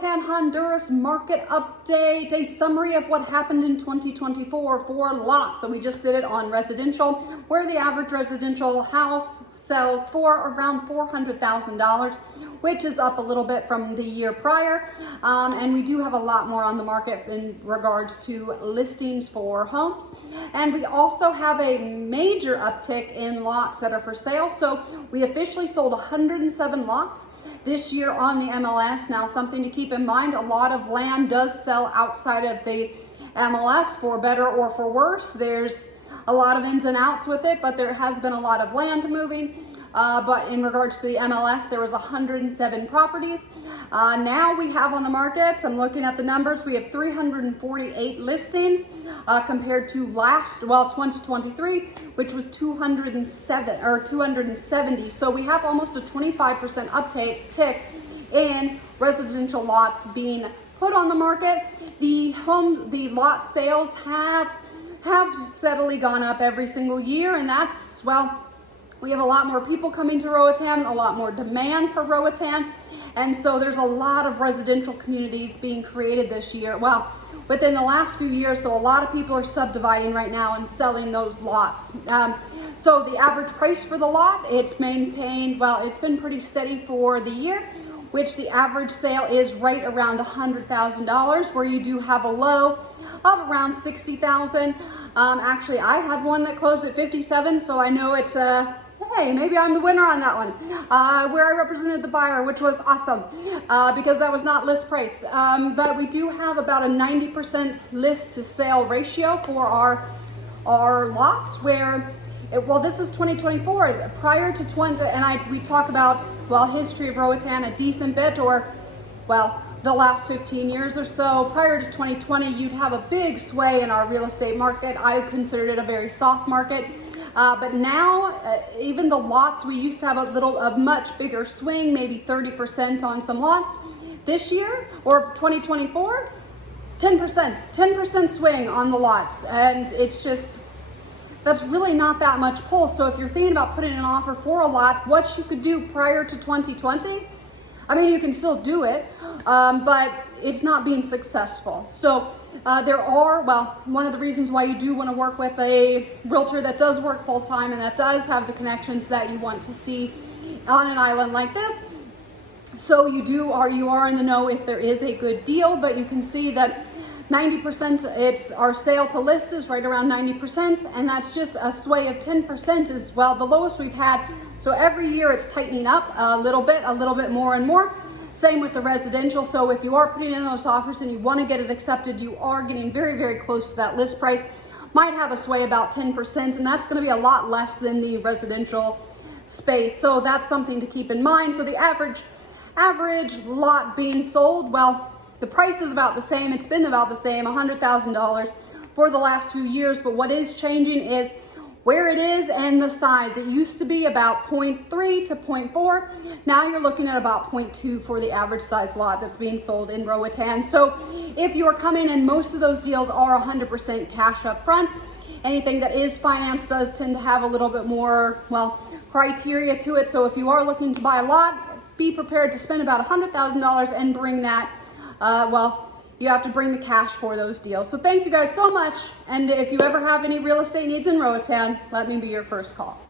Roatan Honduras market update, a summary of what happened in 2024 for lots. So we just did it on residential, where the average residential house sells for around $400,000, which is up a little bit from the year prior. And we do have a lot more on the market in regards to listings for homes. And we also have a major uptick in lots that are for sale. So we officially sold 107 lots this year on the MLS. Now, something to keep in mind, a lot of land does sell outside of the MLS for better or for worse. There's a lot of ins and outs with it, but there has been a lot of land moving. But in regards to the MLS, there was 107 properties. Now we have on the market, I'm looking at the numbers, we have 348 listings compared to 2023, which was 270. So we have almost a 25% uptick in residential lots being put on the market. The lot sales have steadily gone up every single year, and that's, well, we have a lot more people coming to Roatán, a lot more demand for Roatán, and so there's a lot of residential communities being created this year. Well, within the last few years, so a lot of people are subdividing right now and selling those lots. So the average price for the lot, it's maintained, well, it's been pretty steady for the year, which the average sale is right around $100,000, where you do have a low of around $60,000. Actually, I had one that closed at 57, so I know it's hey, maybe I'm the winner on that one, where I represented the buyer, which was awesome, because that was not list price. But we do have about a 90% list to sale ratio for our lots, where, well, this is 2024. Prior to we talk about, well, history of Roatán a decent bit, or, well, the last 15 years or so. Prior to 2020, you'd have a big sway in our real estate market. I considered it a very soft market. But now, even the lots, we used to have a much bigger swing, maybe 30% on some lots. This year, or 2024, 10% swing on the lots. And it's just, that's really not that much pull. So if you're thinking about putting an offer for a lot, what you could do prior to 2020, I mean, you can still do it, but it's not being successful. So there are, well, one of the reasons why you do want to work with a realtor that does work full-time and that does have the connections that you want to see on an island like this. So you are in the know if there is a good deal, but you can see that 90%, it's our sale to list is right around 90%, and that's just a sway of 10% as well, the lowest we've had. So every year it's tightening up a little bit more and more. Same with the residential. So if you are putting in those offers and you want to get it accepted, you are getting very, very close to that list price. Might have a sway about 10%, and that's going to be a lot less than the residential space. So that's something to keep in mind. So the average lot being sold, well, the price is about the same. It's been about the same, $100,000 for the last few years. But what is changing is where it is and the size. It used to be about 0.3 to 0.4. Now you're looking at about 0.2 for the average size lot that's being sold in Roatán. So if you are coming, and most of those deals are 100% cash up front, anything that is financed does tend to have a little bit more, well, criteria to it. So if you are looking to buy a lot, be prepared to spend about $100,000 and bring that, you have to bring the cash for those deals. So thank you guys so much. And if you ever have any real estate needs in Roatán, let me be your first call.